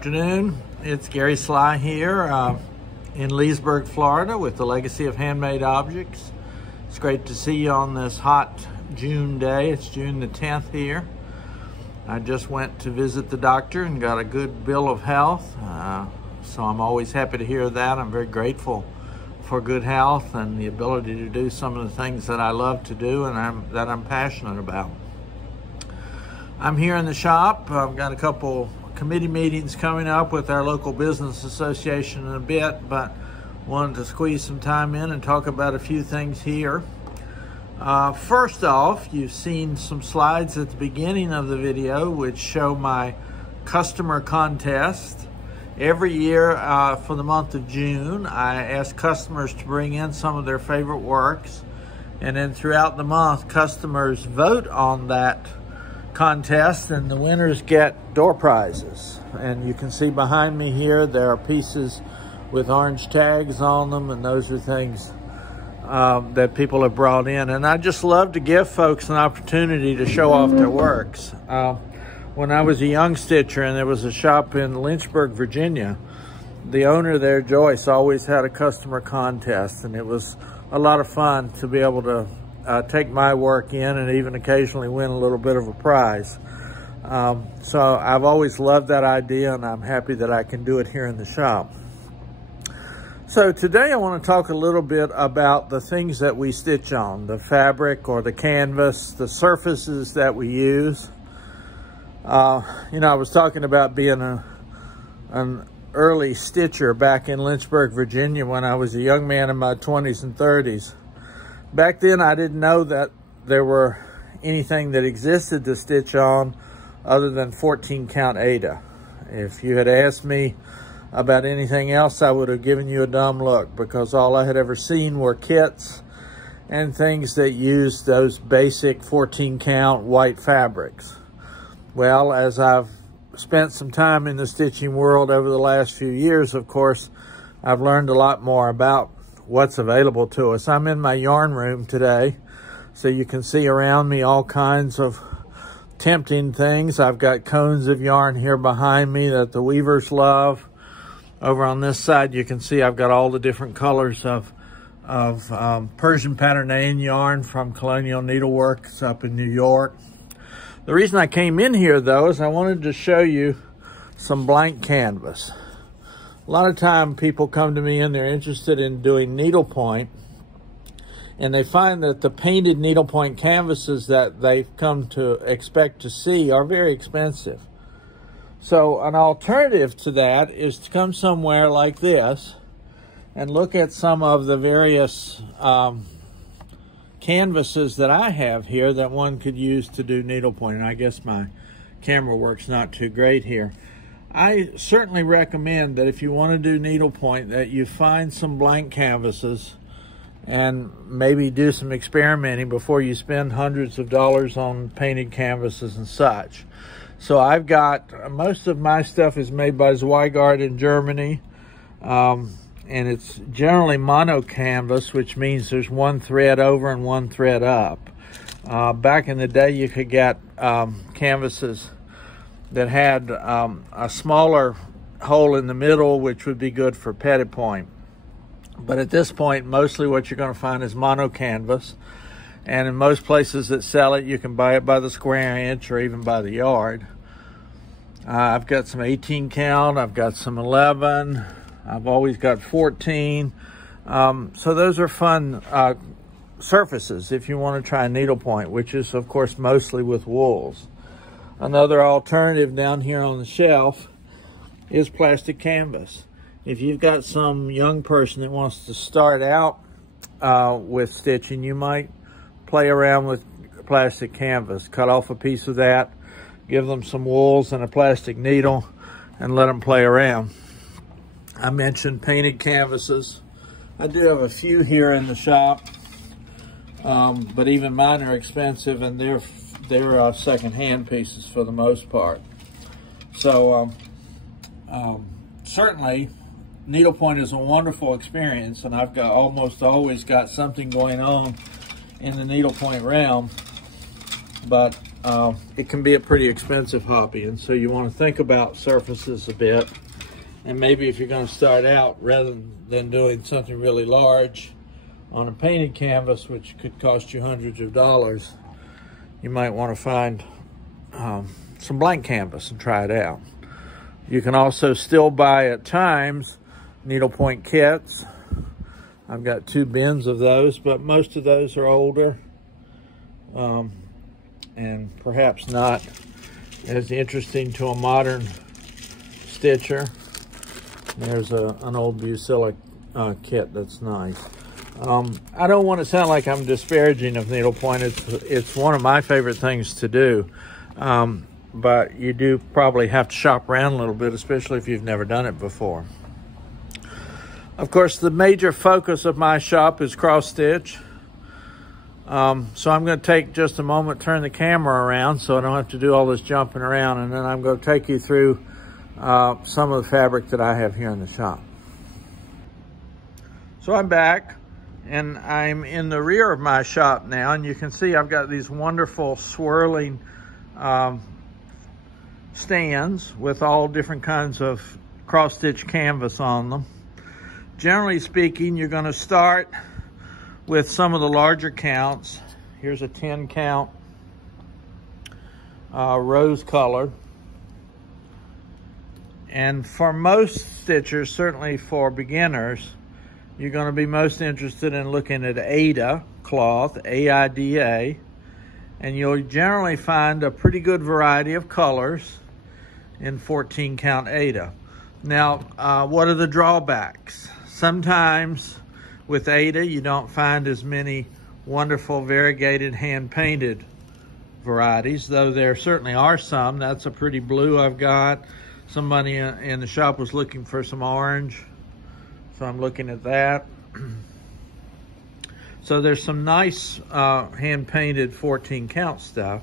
afternoon. It's Gary Sly here in Leesburg, Florida with the Legacy of Handmade Objects. It's great to see you on this hot June day. It's June the 10th here. I just went to visit the doctor and got a good bill of health. So I'm always happy to hear that. I'm very grateful for good health and the ability to do some of the things that I love to do and that I'm passionate about. I'm here in the shop. I've got a couple committee meetings coming up with our local business association in a bit, but wanted to squeeze some time in and talk about a few things here. First off, you've seen some slides at the beginning of the video which show my customer contest. Every year for the month of June, I ask customers to bring in some of their favorite works, and then throughout the month, customers vote on that contest and the winners get door prizes. And you can see behind me here there are pieces with orange tags on them, and those are things that people have brought in. And I just love to give folks an opportunity to show off their works. When I was a young stitcher and there was a shop in Lynchburg, Virginia, the owner there, Joyce, always had a customer contest, and it was a lot of fun to be able to take my work in and even occasionally win a little bit of a prize. So I've always loved that idea, and I'm happy that I can do it here in the shop. So today I want to talk a little bit about the things that we stitch on, the fabric or the canvas, the surfaces that we use. You know, I was talking about being an early stitcher back in Lynchburg, Virginia when I was a young man in my 20s and 30s. Back then, I didn't know that there were anything that existed to stitch on other than 14 count Aida. If you had asked me about anything else, I would have given you a dumb look, because all I had ever seen were kits and things that used those basic 14 count white fabrics. Well, as I've spent some time in the stitching world over the last few years, of course, I've learned a lot more about what's available to us. I'm in my yarn room today, so you can see around me all kinds of tempting things. I've got cones of yarn here behind me that the weavers love. Over on this side, you can see I've got all the different colors of Persian pattern yarn from Colonial Needleworks up in New York. The reason I came in here, though, is I wanted to show you some blank canvas. A lot of time people come to me and they're interested in doing needlepoint, and they find that the painted needlepoint canvases that they've come to expect to see are very expensive. So an alternative to that is to come somewhere like this and look at some of the various canvases that I have here that one could use to do needlepoint. And I guess my camera work's not too great here. I certainly recommend that if you want to do needlepoint, that you find some blank canvases and maybe do some experimenting before you spend hundreds of dollars on painted canvases and such. So I've got, most of my stuff is made by Zweigart in Germany, and it's generally mono canvas, which means there's one thread over and one thread up. Back in the day, you could get canvases that had a smaller hole in the middle, which would be good for petit point. But at this point, mostly what you're going to find is mono canvas. And in most places that sell it, you can buy it by the square inch or even by the yard. I've got some 18 count, I've got some 11, I've always got 14. So those are fun surfaces if you want to try needlepoint, which is, of course, mostly with wools. Another alternative down here on the shelf is plastic canvas. If you've got some young person that wants to start out with stitching, you might play around with plastic canvas. Cut off a piece of that, give them some wools and a plastic needle, and let them play around. I mentioned painted canvases. I do have a few here in the shop, but even mine are expensive, and they're second-hand pieces for the most part. So certainly needlepoint is a wonderful experience, and I've got almost always got something going on in the needlepoint realm. But it can be a pretty expensive hobby, and so you want to think about surfaces a bit. And maybe if you're going to start out, rather than doing something really large on a painted canvas, which could cost you hundreds of dollars, you might want to find some blank canvas and try it out. You can also still buy at times needlepoint kits. I've got 2 bins of those, but most of those are older and perhaps not as interesting to a modern stitcher. There's an old Bucilla kit that's nice. I don't want to sound like I'm disparaging of needlepoint. It's one of my favorite things to do. But you do probably have to shop around a little bit, especially if you've never done it before. Of course, the major focus of my shop is cross stitch. So I'm going to take just a moment, turn the camera around so I don't have to do all this jumping around, and then I'm going to take you through some of the fabric that I have here in the shop. So I'm back, and I'm in the rear of my shop now, and you can see I've got these wonderful swirling stands with all different kinds of cross-stitch canvas on them. Generally speaking, you're going to start with some of the larger counts. Here's a 10 count rose colored. And for most stitchers, certainly for beginners, you're going to be most interested in looking at Aida cloth, A-I-D-A, and you'll generally find a pretty good variety of colors in 14 count Aida. Now, what are the drawbacks? Sometimes with Aida, you don't find as many wonderful variegated hand-painted varieties, though there certainly are some. That's a pretty blue I've got. Somebody in the shop was looking for some orange, so I'm looking at that. So there's some nice hand-painted 14 count stuff.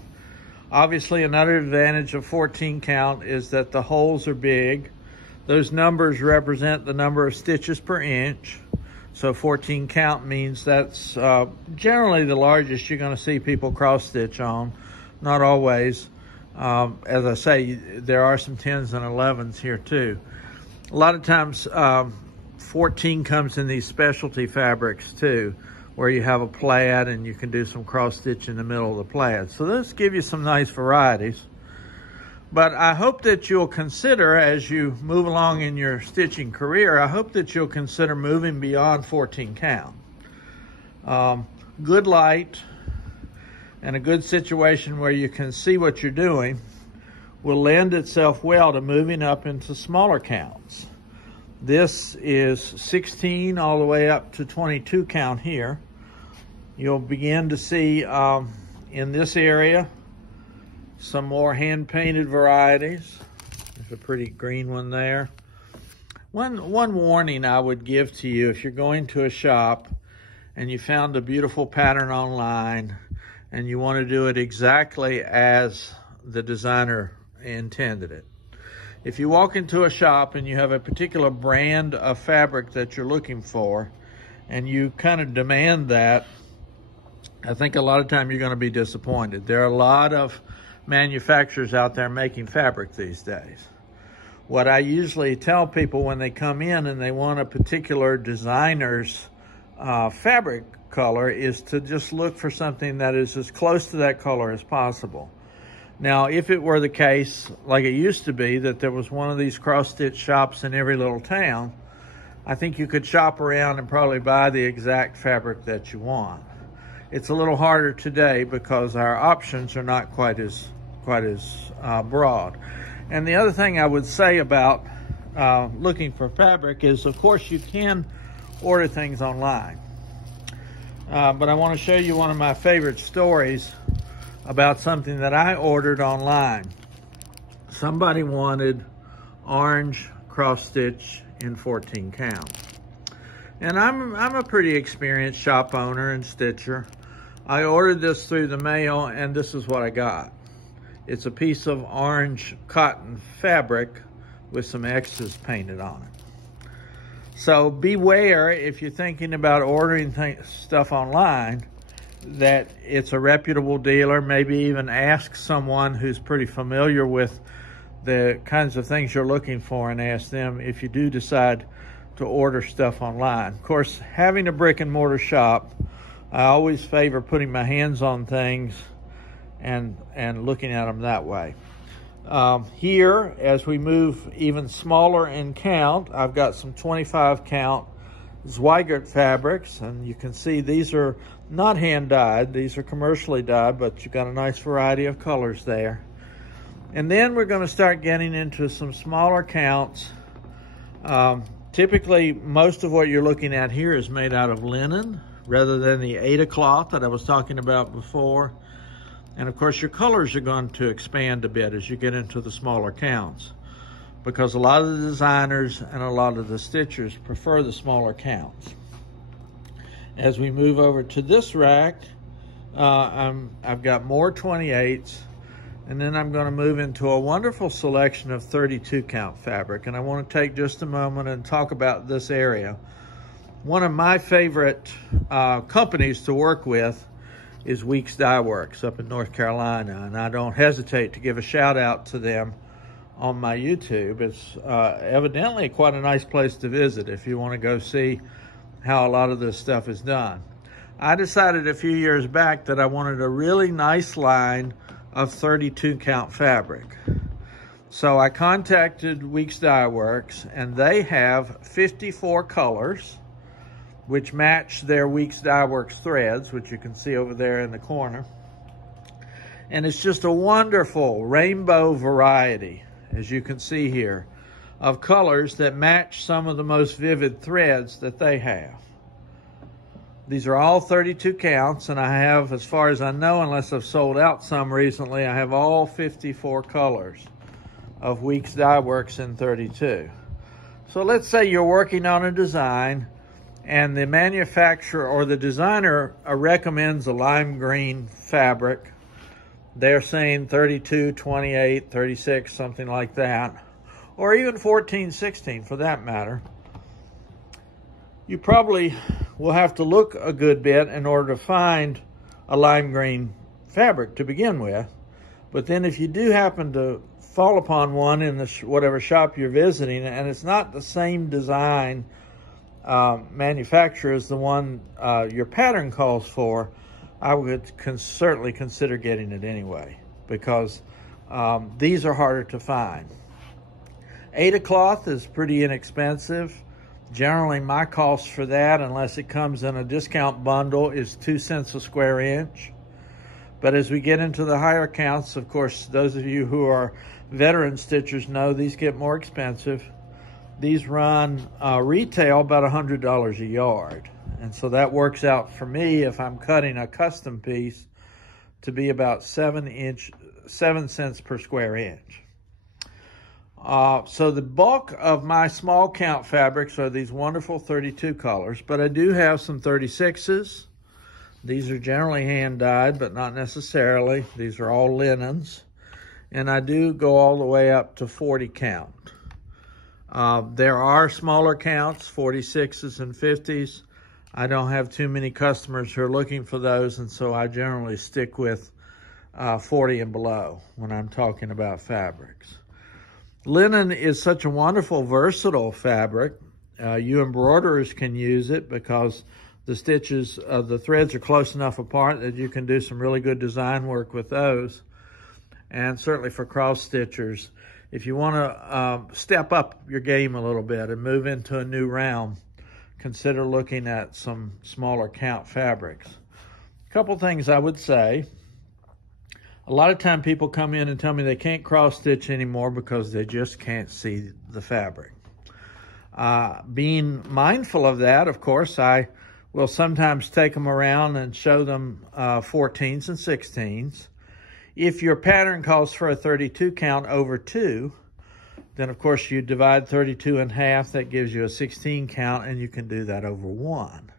Obviously, another advantage of 14 count is that the holes are big. Those numbers represent the number of stitches per inch. So 14 count means that's generally the largest you're going to see people cross stitch on. Not always. As I say, there are some 10s and 11s here too. A lot of times 14 comes in these specialty fabrics too, where you have a plaid and you can do some cross stitch in the middle of the plaid. So those give you some nice varieties. But I hope that you'll consider, as you move along in your stitching career, I hope that you'll consider moving beyond 14 count. Good light and a good situation where you can see what you're doing will lend itself well to moving up into smaller counts. This is 16 all the way up to 22 count here. You'll begin to see in this area some more hand-painted varieties. There's a pretty green one there. One warning I would give to you, if you're going to a shop and you found a beautiful pattern online and you want to do it exactly as the designer intended it. If you walk into a shop and you have a particular brand of fabric that you're looking for and you kind of demand that, I think a lot of time you're going to be disappointed. There are a lot of manufacturers out there making fabric these days. What I usually tell people when they come in and they want a particular designer's fabric color is to just look for something that is as close to that color as possible. Now, if it were the case, like it used to be, that there was one of these cross-stitch shops in every little town, I think you could shop around and probably buy the exact fabric that you want. It's a little harder today because our options are not quite as broad. And the other thing I would say about looking for fabric is, of course, you can order things online. But I want to show you one of my favorite stories about something that I ordered online. Somebody wanted orange cross stitch in 14 count. And I'm a pretty experienced shop owner and stitcher. I ordered this through the mail and this is what I got. It's a piece of orange cotton fabric with some X's painted on it. So beware if you're thinking about ordering stuff online, that it's a reputable dealer. Maybe even ask someone who's pretty familiar with the kinds of things you're looking for and ask them if you do decide to order stuff online. Of course, having a brick and mortar shop, I always favor putting my hands on things and looking at them that way. Here, as we move even smaller in count, I've got some 25 count Zweigart fabrics, and you can see these are not hand dyed, these are commercially dyed, but you've got a nice variety of colors there. And then we're going to start getting into some smaller counts. Typically, most of what you're looking at here is made out of linen rather than the Aida cloth that I was talking about before. And of course, your colors are going to expand a bit as you get into the smaller counts, because a lot of the designers and a lot of the stitchers prefer the smaller counts. As we move over to this rack, I've got more 28s, and then I'm going to move into a wonderful selection of 32 count fabric. And I want to take just a moment and talk about this area. One of my favorite companies to work with is Weeks Dye Works up in North Carolina, and I don't hesitate to give a shout out to them on my YouTube. It's evidently quite a nice place to visit if you want to go see how a lot of this stuff is done. I decided a few years back that I wanted a really nice line of 32 count fabric. So I contacted Weeks Dye Works, and they have 54 colors which match their Weeks Dye Works threads, which you can see over there in the corner. And it's just a wonderful rainbow variety, as you can see here, of colors that match some of the most vivid threads that they have. These are all 32 counts, and I have, as far as I know, unless I've sold out some recently, I have all 54 colors of Weeks Dye Works in 32. So let's say you're working on a design and the manufacturer or the designer recommends a lime green fabric. They're saying 32, 28, 36, something like that, or even 14, 16 for that matter. You probably will have to look a good bit in order to find a lime green fabric to begin with. But then if you do happen to fall upon one in the whatever shop you're visiting, and it's not the same design manufacturer as the one your pattern calls for, I would certainly consider getting it anyway, because these are harder to find. Aida cloth is pretty inexpensive. Generally, my cost for that, unless it comes in a discount bundle, is 2 cents a square inch. But as we get into the higher counts, of course, those of you who are veteran stitchers know these get more expensive. These run retail about $100 a yard. And so that works out for me, if I'm cutting a custom piece, to be about 7 cents per square inch. So the bulk of my small count fabrics are these wonderful 32 colors, but I do have some 36s. These are generally hand dyed, but not necessarily. These are all linens. And I do go all the way up to 40 count. There are smaller counts, 46s and 50s. I don't have too many customers who are looking for those, and so I generally stick with 40 and below when I'm talking about fabrics. Linen is such a wonderful, versatile fabric. You embroiderers can use it because the stitches, the threads are close enough apart that you can do some really good design work with those. And certainly for cross stitchers, if you want to step up your game a little bit and move into a new realm, consider looking at some smaller count fabrics. A couple things I would say. A lot of time people come in and tell me they can't cross stitch anymore because they just can't see the fabric. Being mindful of that, of course, I will sometimes take them around and show them 14s and 16s. If your pattern calls for a 32 count over 2, then of course you divide 32 in half. That gives you a 16 count, and you can do that over 1.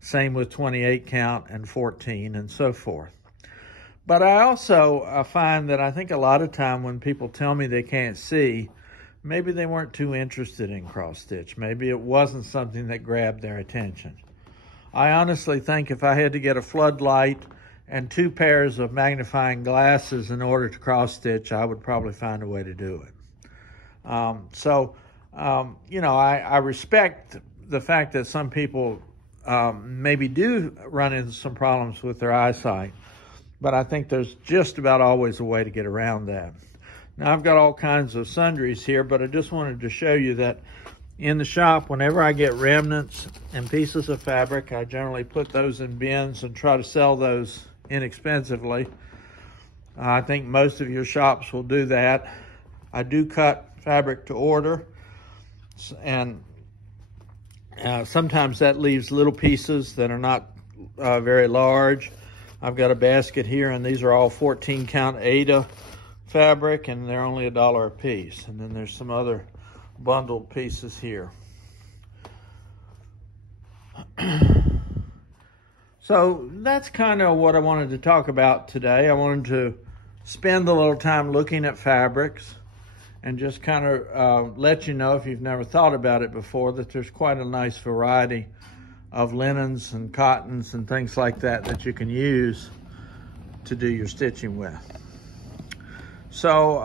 Same with 28 count and 14 and so forth. But I also find that I think a lot of time when people tell me they can't see, maybe they weren't too interested in cross stitch. Maybe it wasn't something that grabbed their attention. I honestly think if I had to get a floodlight and 2 pairs of magnifying glasses in order to cross stitch, I would probably find a way to do it. You know, I respect the fact that some people maybe do run into some problems with their eyesight, but I think there's just about always a way to get around that. Now, I've got all kinds of sundries here, but I just wanted to show you that in the shop, whenever I get remnants and pieces of fabric, I generally put those in bins and try to sell those inexpensively. I think most of your shops will do that. I do cut fabric to order, and sometimes that leaves little pieces that are not very large. I've got a basket here, and these are all 14 count Ada fabric, and they're only $1 a piece. And then there's some other bundled pieces here. So that's kind of what I wanted to talk about today. I wanted to spend a little time looking at fabrics and just kind of let you know, if you've never thought about it before, that there's quite a nice variety of linens and cottons and things like that that you can use to do your stitching with. So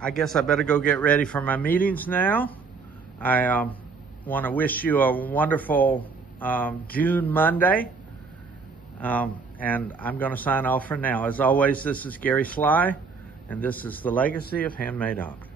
I guess I better go get ready for my meetings now. I want to wish you a wonderful June Monday. And I'm going to sign off for now. As always, this is Gary Sly, and this is the Legacy of Handmade Objects.